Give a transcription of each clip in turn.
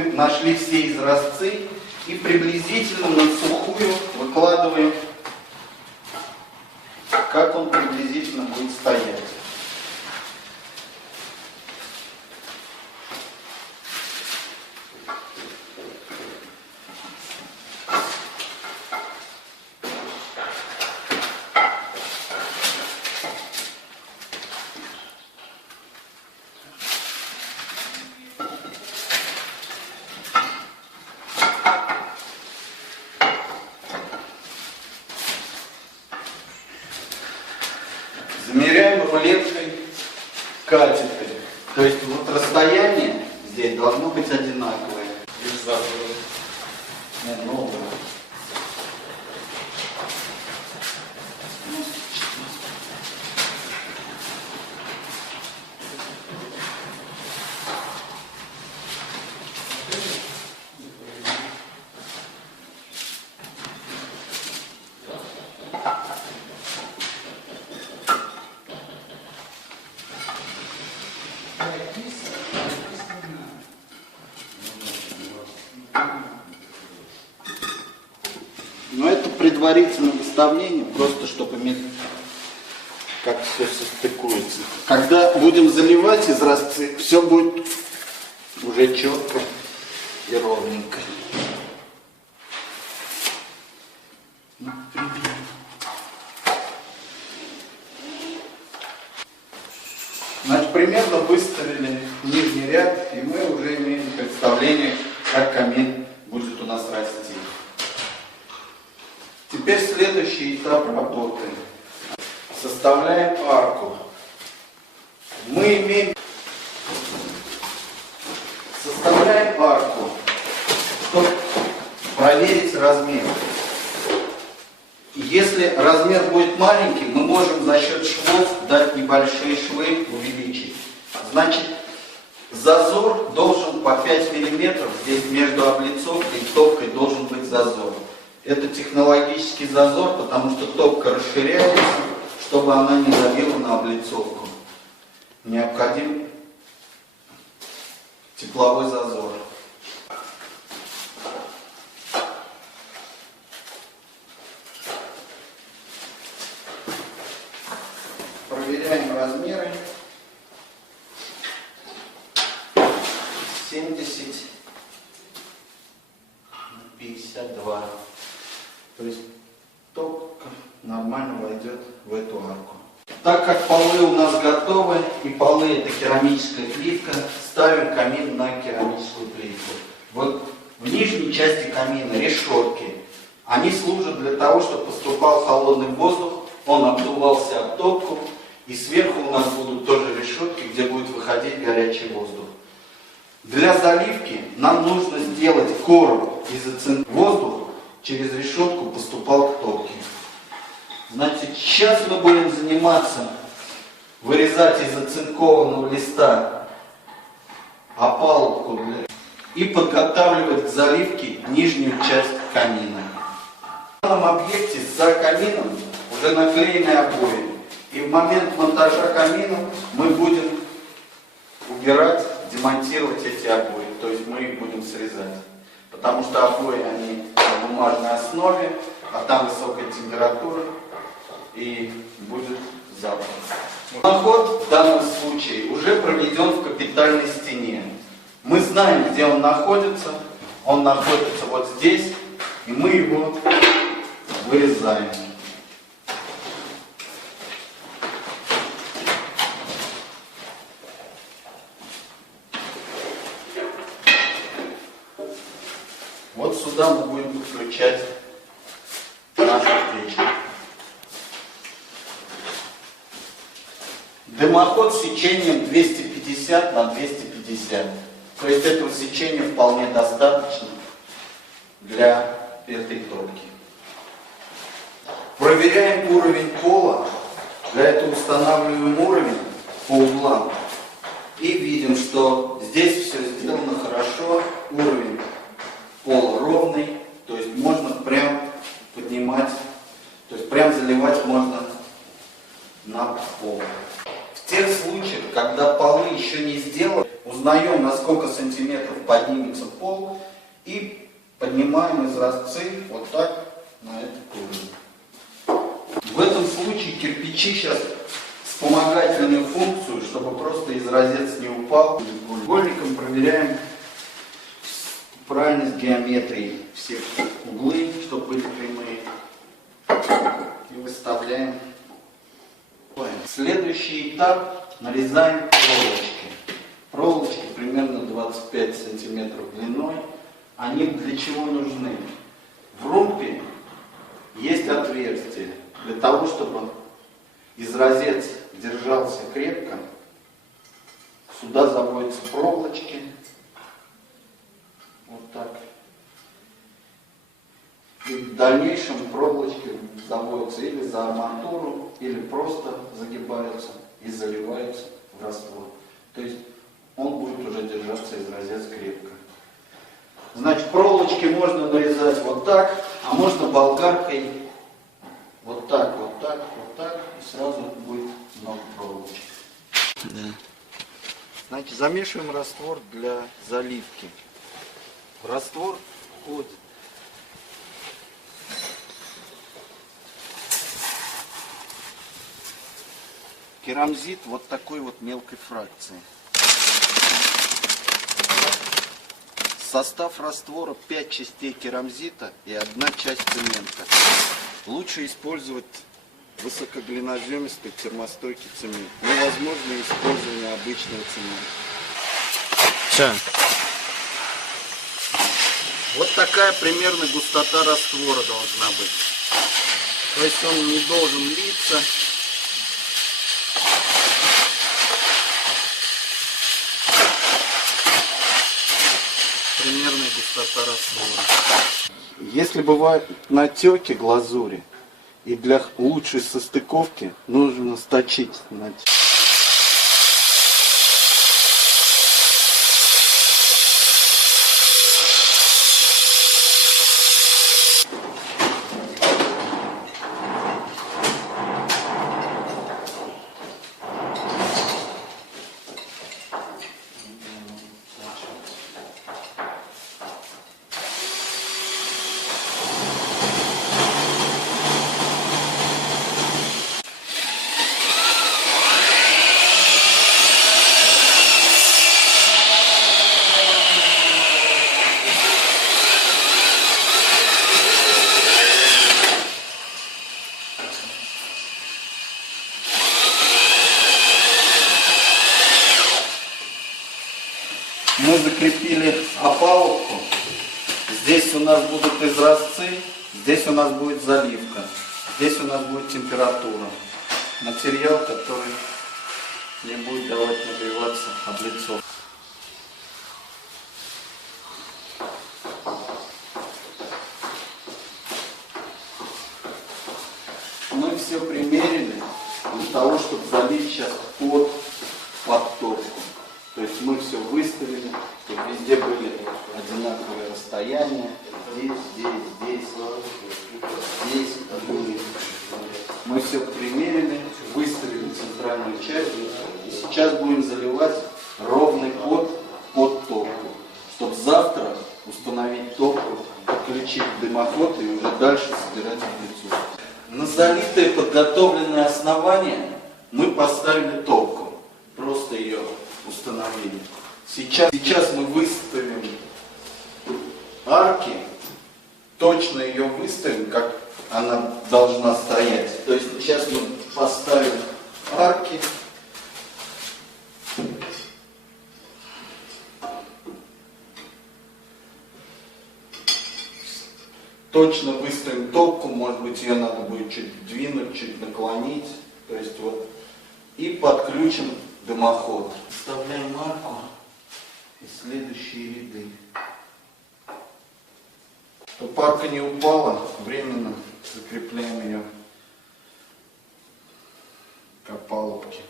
мы нашли все изразцы и приблизительно на сухую выкладываем, как он приблизительно будет стоять. Замеряем рулеткой катеты. То есть вот расстояние здесь должно быть одинаковое. Нет, новое. Но это предварительное выставление, просто чтобы иметь, как все состыкуется. Когда будем заливать изразцы, все будет уже четко и ровненько. Значит, примерно выставили нижний ряд, и мы уже имеем представление, как камин будет у нас расти. Теперь следующий этап работы. Составляем арку. Составляем арку, чтобы проверить размер. Если размер будет маленький, мы можем за счет швов дать небольшие швы, увеличить. Значит, зазор должен по 5 мм, здесь между облицовкой и топкой должен быть зазор. Это технологический зазор, потому что топка расширяется, чтобы она не давила на облицовку. Необходим тепловой зазор. Проверяем размеры. 70 на 52. То есть топка нормально войдет в эту арку. Так как полы у нас готовы, и полы это керамическая плитка, ставим камин на керамическую плитку. Вот в нижней части камина решетки. Они служат для того, чтобы поступал холодный воздух, он обдувался об топку, и сверху у нас будут тоже решетки, где будет выходить горячий воздух. Для заливки нам нужно сделать короб из оцинкованного воздуха, через решетку поступал к топке. Значит, сейчас мы будем заниматься вырезать из оцинкованного листа опалубку и подготавливать к заливке нижнюю часть камина. В данном объекте за камином уже наклеены обои. И в момент монтажа камина мы будем убирать, демонтировать эти обои. То есть мы их будем срезать. Потому что обои, они на бумажной основе, а там высокая температура, и будет запах. Наход в данном случае уже проведен в капитальной стене. Мы знаем, где он находится. Он находится вот здесь, и мы его вырезаем. Вот сюда мы будем подключать нашу печь. Дымоход с сечением 250 на 250. То есть этого сечения вполне достаточно для этой топки. Проверяем уровень пола. Для этого устанавливаем уровень по углам. И видим, что здесь все сделано хорошо. Уровень пола ровный. То есть можно прям поднимать, то есть прям заливать можно на пол. В тех случаях, когда полы еще не сделаны, узнавать узнаем, на сколько сантиметров поднимется пол, и поднимаем изразцы вот так на этот уровень. В этом случае кирпичи сейчас вспомогательную функцию, чтобы просто изразец не упал. Треугольником проверяем правильность геометрии всех углы, чтобы были прямые. И выставляем. Следующий этап: нарезаем проволочки. Проволочки примерно 25 сантиметров длиной. Они для чего нужны? В румпе есть отверстие. Для того, чтобы изразец держался крепко, сюда заводятся проволочки. Вот так. И в дальнейшем проволочки заводятся или за арматуру, или просто загибаются и заливаются в раствор. То есть он будет уже держаться изразец крепко. Значит, проволочки можно нарезать вот так, а можно болгаркой вот так, вот так, вот так, и сразу будет много проволочек. Да. Значит, замешиваем раствор для заливки. В раствор входит керамзит вот такой вот мелкой фракции. Состав раствора 5 частей керамзита и 1 часть цемента. Лучше использовать высокоглиноземистый термостойкий цемент. Невозможно использование обычного цемента. Все. Вот такая примерно густота раствора должна быть. То есть он не должен литься. Примерная густота раствора. Если бывают натеки глазури, и для лучшей состыковки нужно сточить натек. Мы закрепили опалубку. Здесь у нас будут изразцы, здесь у нас будет заливка, здесь у нас будет температура. Материал, который не будет давать нагреваться об лицо. Мы все примерили для того, чтобы залить сейчас под подтопку. То есть мы все выставили, чтобы везде были одинаковые расстояния. Здесь, здесь, здесь, здесь. Мы все примерили, выставили центральную часть. И сейчас будем заливать ровный ход под топку. Чтобы завтра установить топку, подключить дымоход и уже дальше собирать облицовку. На залитое подготовленное основание мы поставили топку. Просто ее установили. Сейчас мы выставим арки, точно ее выставим, как она должна стоять. То есть сейчас мы поставим арки. Точно выставим топку, может быть ее надо будет чуть двинуть, чуть наклонить. То есть вот. И подключим дымоход. Вставляем арку и следующие ряды. Чтобы арка не упала, временно закрепляем ее к опалубке.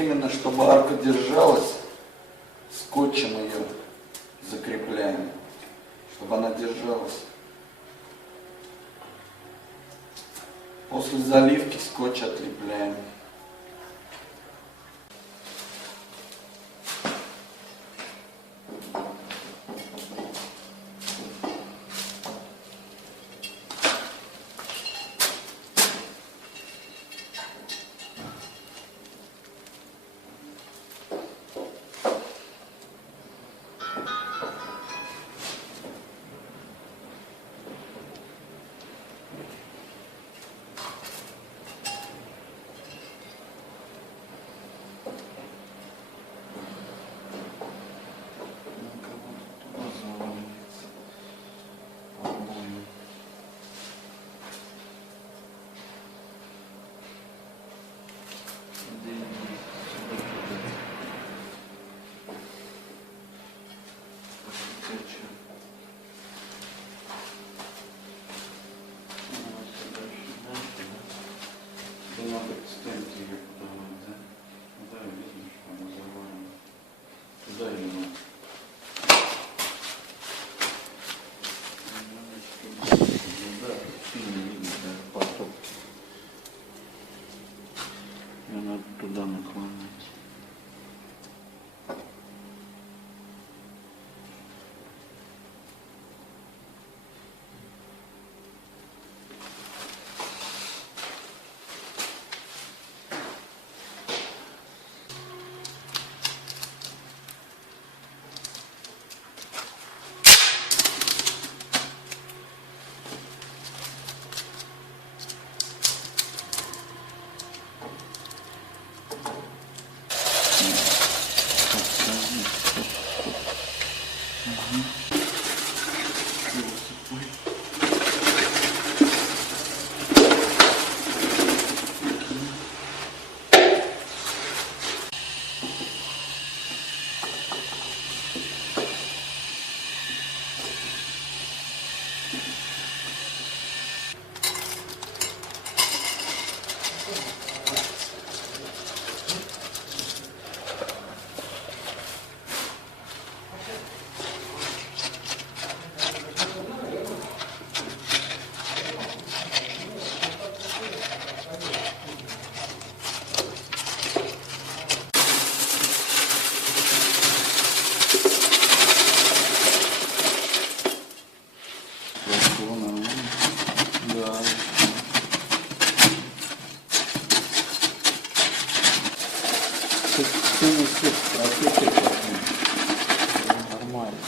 временно, чтобы арка держалась, скотчем ее закрепляем, чтобы она держалась. После заливки скотч отлепляем. Надо ставить ее подавать, да? Да, видно, что она завалена. Туда ее надо. Да, сильно видно, даже поток. Ее надо туда наклонять. Нормально.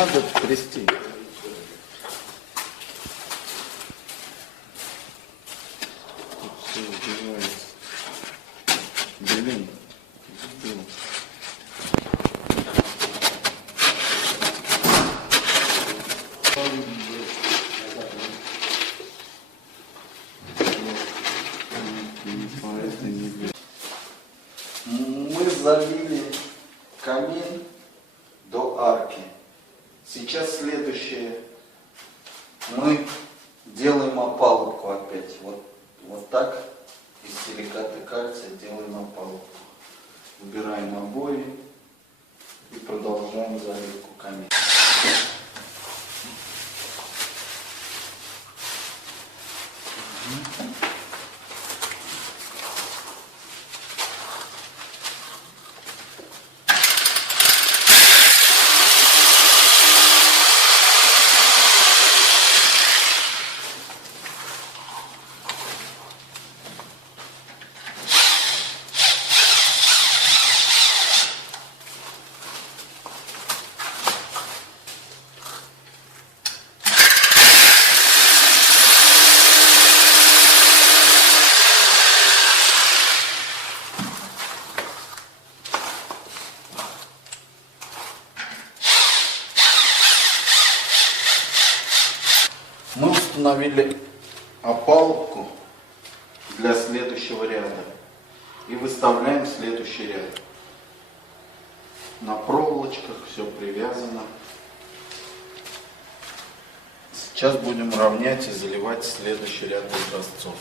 надо трясти. Тут все убивается. Блин. Был. Мы залили камин до арки. Сейчас следующее. Мы делаем опалубку опять. Вот так из силиката кальция делаем опалубку. Убираем обои и продолжаем заливку камина. Мы установили опалубку для следующего ряда и выставляем следующий ряд. На проволочках все привязано. Сейчас будем равнять и заливать следующий ряд образцов.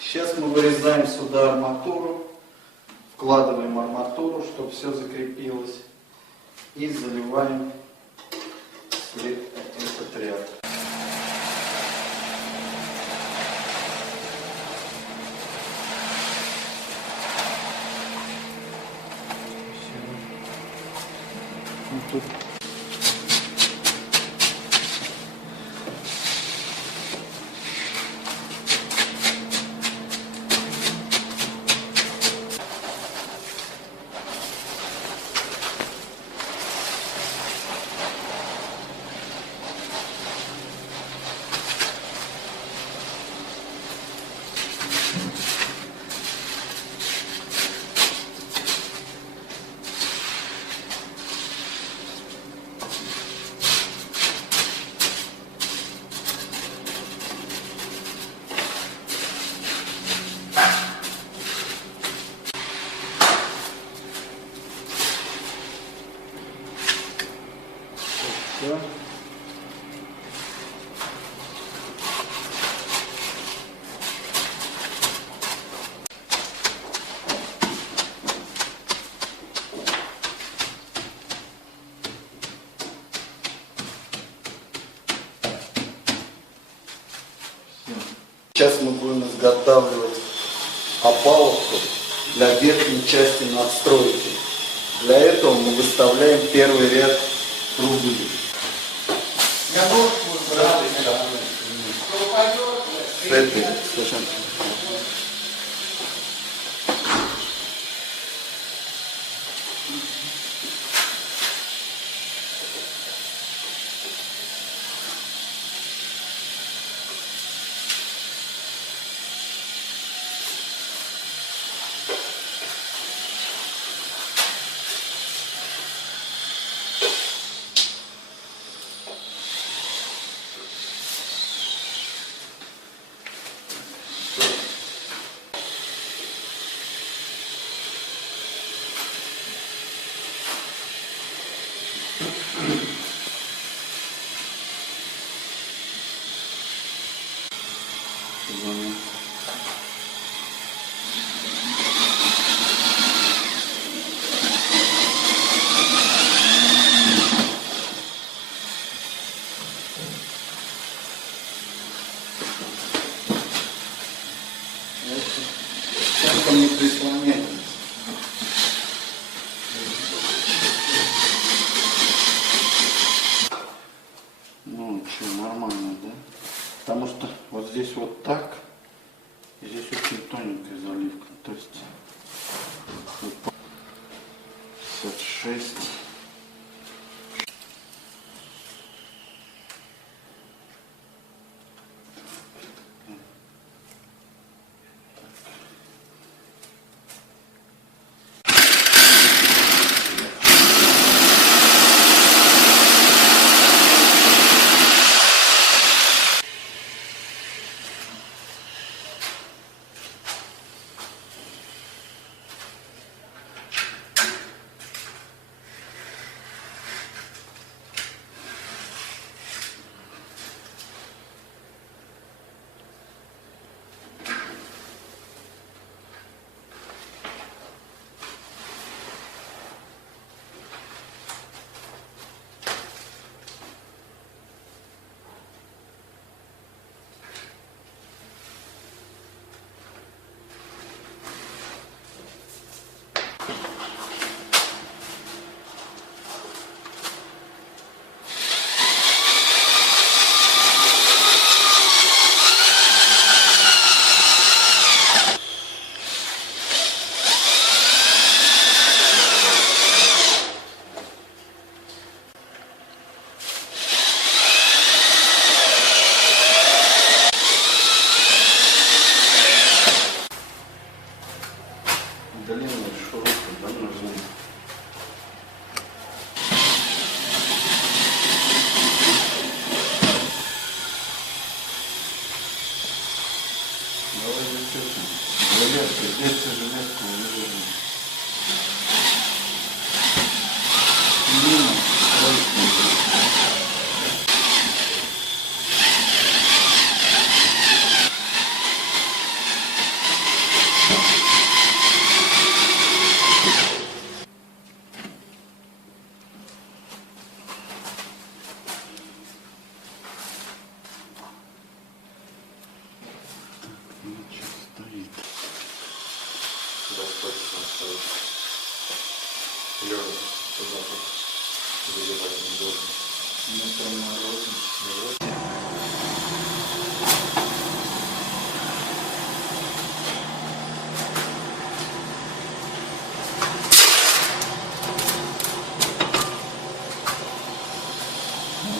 Сейчас мы вырезаем сюда арматуру, вкладываем арматуру, чтобы все закрепилось, и заливаем этот ряд. Тут все. Сейчас мы будем изготавливать опалубку для верхней части надстройки. Для этого мы выставляем первый ряд трубы. С этой, слушай. Только не прислоняй. Ну, что, нормально, да? Потому что вот здесь вот так, и здесь очень тоненькая заливка. То есть вот 56. Длинные шурупы, да, нужны. Давай зачетим. Железка, здесь ты железку выложим. Мимо, стоит. Достаточно стоит. Лёва, туда заливать не должен. Мы проморозим.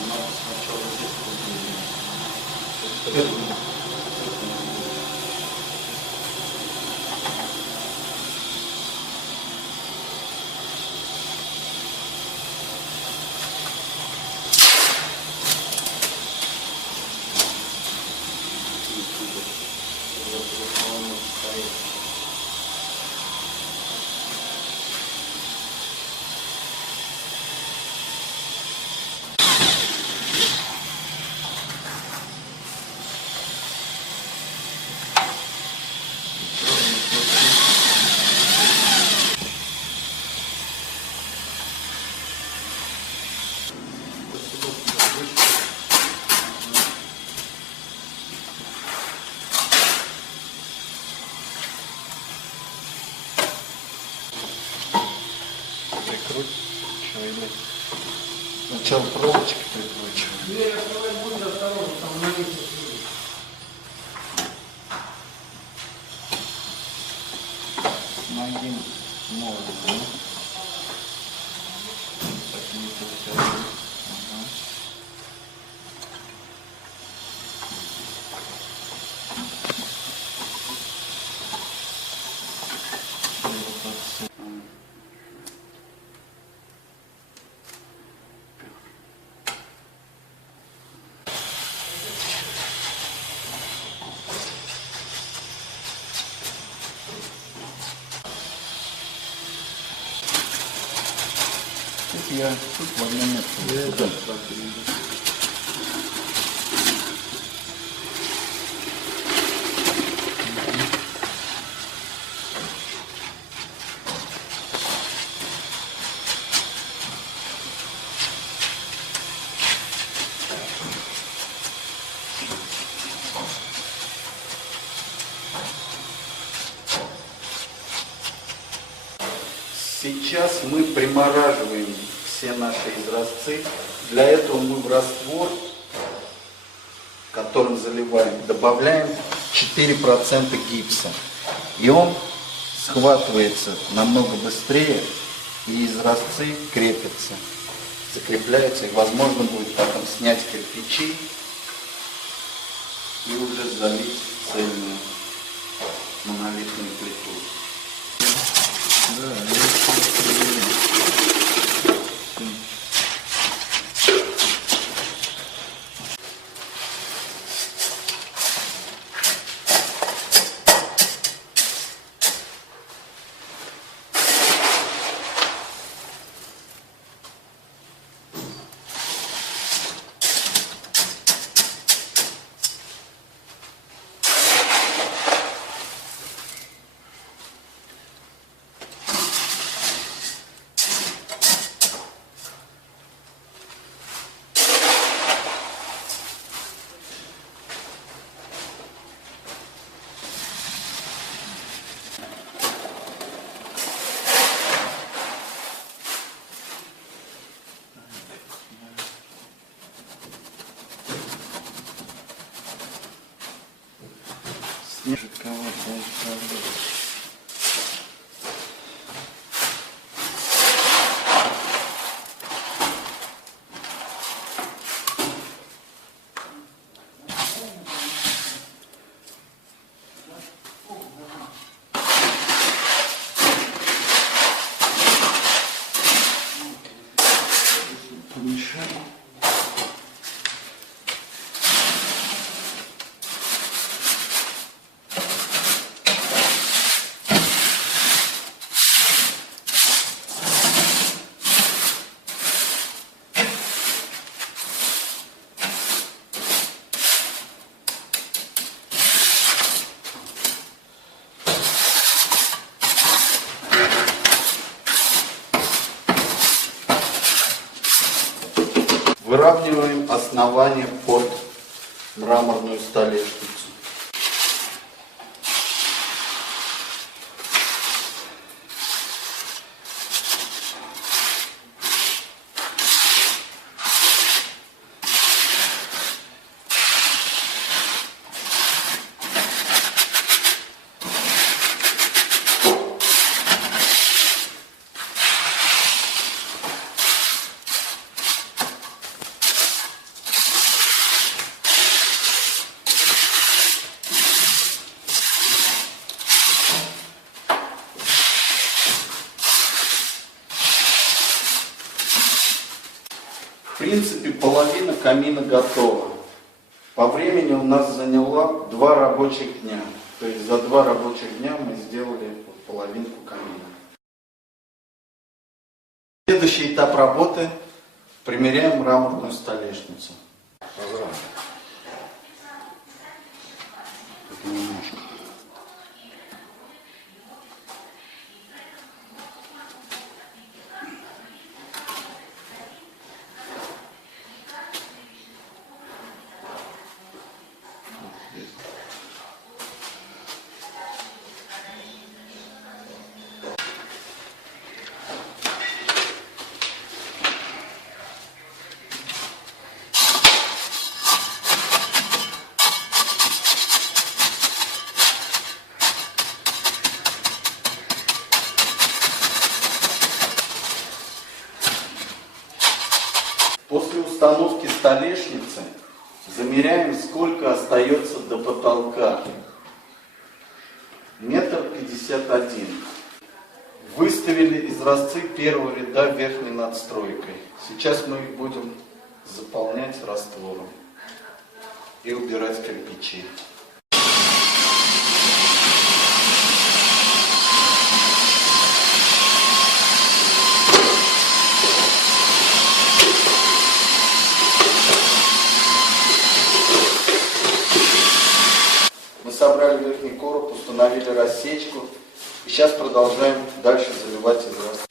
Надо сначала здесь поделить. прикручивали. Сначала проволочкой прикручиваем. Дверь открывать будь осторожно, там на месте сидит. Ноги можно, да? Так не получается. Ага. И вот так всё. Тут я тут в одном месте. Туда. Сейчас мы примораживаем все наши изразцы. Для этого мы в раствор, которым заливаем, добавляем 4% гипса. И он схватывается намного быстрее, и изразцы крепятся, закрепляются. И возможно будет потом снять кирпичи и уже залить цельную монолитную плиту. Жидковатая правда. Помешаем. Выравниваем основание под мраморную столешницу. В принципе, половина камина готова. По времени у нас заняло 2 рабочих дня. То есть за 2 рабочих дня мы сделали половинку камина. Следующий этап работы — примеряем мраморную столешницу. Прозрачно. Это немножко. установки столешницы замеряем, сколько остается до потолка. 1,51 м. Выставили изразцы первого ряда верхней надстройкой. Сейчас мы их будем заполнять раствором и убирать кирпичи. Мы собрали верхний короб, установили рассечку. И сейчас продолжаем дальше заливать изразцы.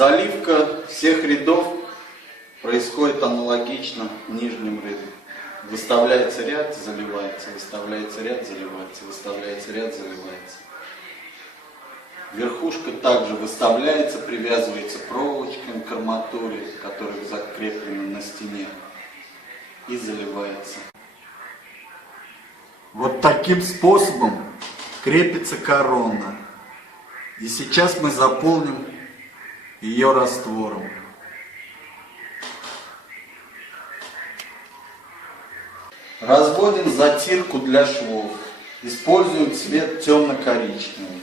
Заливка всех рядов происходит аналогично нижним ряду. Выставляется ряд, заливается, выставляется ряд, заливается, выставляется ряд, заливается. Верхушка также выставляется, привязывается проволочками к арматуре, которые закреплены на стене, и заливается. Вот таким способом крепится корона. И сейчас мы заполним ее раствором. Разводим затирку для швов. Используем цвет темно-коричневый.